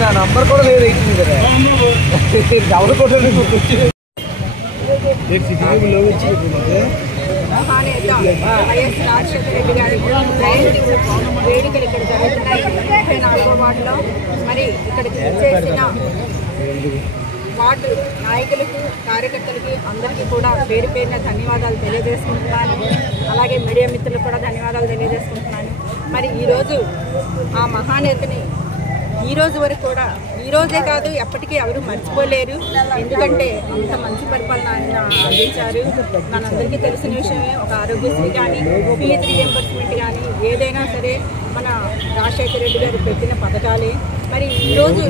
నా నంబర్ కూడా లేదు ఎవరు కూడా వైఎస్ రాజశేఖర రెడ్డి గారి జయంతి వేడుకలు ఇక్కడ జరుగుతున్నాయి 34వ వార్డులో. మరి ఇక్కడికి చేసిన వార్డు నాయకులకు, కార్యకర్తలకి అందరికీ కూడా పేరు పేరున ధన్యవాదాలు తెలియజేసుకుంటున్నాను. అలాగే మీడియా మిత్రులకు కూడా ధన్యవాదాలు తెలియజేసుకుంటున్నాను. మరి ఈరోజు ఆ మహానేతని ఈ రోజు వరకు కూడా, ఈ రోజే కాదు ఎప్పటికీ ఎవరు మర్చిపోలేరు. ఎందుకంటే అంత మంచి పరిపాలన ఆయన అందించారు. మనందరికీ తెలిసిన విషయమే. ఒక ఆరోగ్యశ్రీ కానీ, ఫీజు రీయింబర్స్మెంట్ కానీ, ఏదైనా సరే మన రాజశేఖర రెడ్డి గారు పెట్టిన పథకాలే. మరి ఈరోజు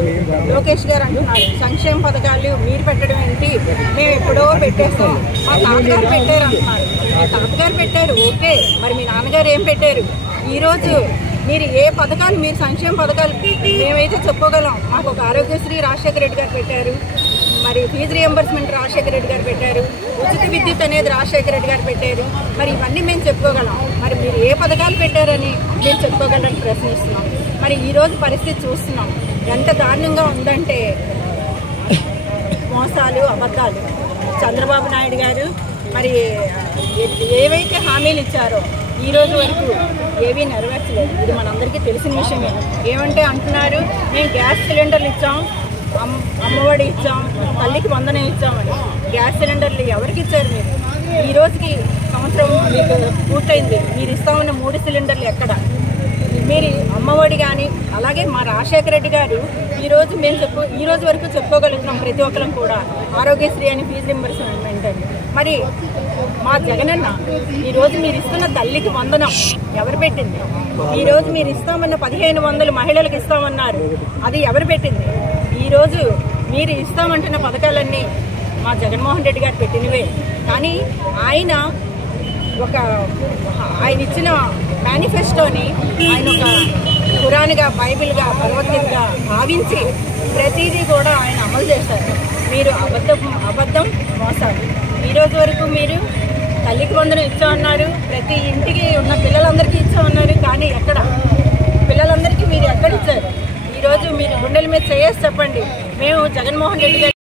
లోకేష్ గారు అంటున్నారు సంక్షేమ పథకాలు మీరు పెట్టడం ఏంటి, మేము ఎప్పుడో పెట్టేస్తాం, మా తాతగారు పెట్టారు అంటున్నారు. మీ తాతగారు పెట్టారు ఓకే, మరి మీ నాన్నగారు ఏం పెట్టారు? ఈరోజు మీరు ఏ పథకాలు, మీరు సంక్షేమ పథకాలు మేమైతే చెప్పుకోగలం. మాకు ఒక ఆరోగ్యశ్రీ రాజశేఖర రెడ్డి గారు పెట్టారు, మరి ఫీజు రీయింబర్స్మెంట్ రాజశేఖర రెడ్డి గారు పెట్టారు, ఉచిత విద్యుత్ అనేది రాజశేఖర రెడ్డి గారు పెట్టారు. మరి ఇవన్నీ మేము చెప్పుకోగలం. మరి మీరు ఏ పథకాలు పెట్టారని మేము చెప్పుకోగలని ప్రశ్నిస్తున్నాం. మరి ఈరోజు పరిస్థితి చూస్తున్నాం ఎంత దారుణంగా ఉందంటే, మోసాలు, అబద్ధాలు. చంద్రబాబు నాయుడు గారు మరి ఏవైతే హామీలు ఇచ్చారో ఈ రోజు వరకు ఏవీ నెరవేర్చలేదు. ఇది మనందరికీ తెలిసిన విషయమే. ఏమంటే అంటున్నారు మేము గ్యాస్ సిలిండర్లు ఇచ్చాం, అమ్మఒడి ఇచ్చాం, తల్లికి వందనం ఇచ్చామని. గ్యాస్ సిలిండర్లు ఎవరికి ఇచ్చారు మీరు? ఈ రోజుకి సంవత్సరం మీకు పూర్తయింది, మీరు ఇస్తామన్న 3 సిలిండర్లు ఎక్కడ? మీరు అమ్మఒడి కానీ, అలాగే మా రాజశేఖర రెడ్డి గారు ఈరోజు మేము ఈ రోజు వరకు చెప్పుకోగలుగుతున్నాం ప్రతి ఒక్కరం కూడా, ఆరోగ్యశ్రీ అని, ఫీజు రీయింబర్స్మెంట్ అని. మరి మా జగనన్న ఈరోజు మీరు ఇస్తున్న తల్లికి వందనం ఎవరు పెట్టింది? ఈరోజు మీరు ఇస్తామన్న 1500 మహిళలకు ఇస్తామన్నారు, అది ఎవరు పెట్టింది? ఈరోజు మీరు ఇస్తామంటున్న పథకాలన్నీ మా జగన్మోహన్ రెడ్డి గారు పెట్టినవే. కానీ ఆయన ఇచ్చిన మేనిఫెస్టోని ఆయన ఒక ఖురాన్గా, బైబిల్గా, భగవద్గీతగా భావించి ప్రతిదీ కూడా ఆయన అమలు చేశారు. మీరు అబద్ధం మోసాలు. ఈరోజు వరకు మీరు తల్లికి వందనం ఇచ్చామన్నారు, ప్రతి ఇంటికి ఉన్న పిల్లలందరికీ ఇచ్చామన్నారు. కానీ ఎక్కడ పిల్లలందరికీ మీరు ఎక్కడ ఇచ్చారు? ఈరోజు మీరు గుండెల మీద చేసి చెప్పండి, మేము జగన్మోహన్ రెడ్డి గారు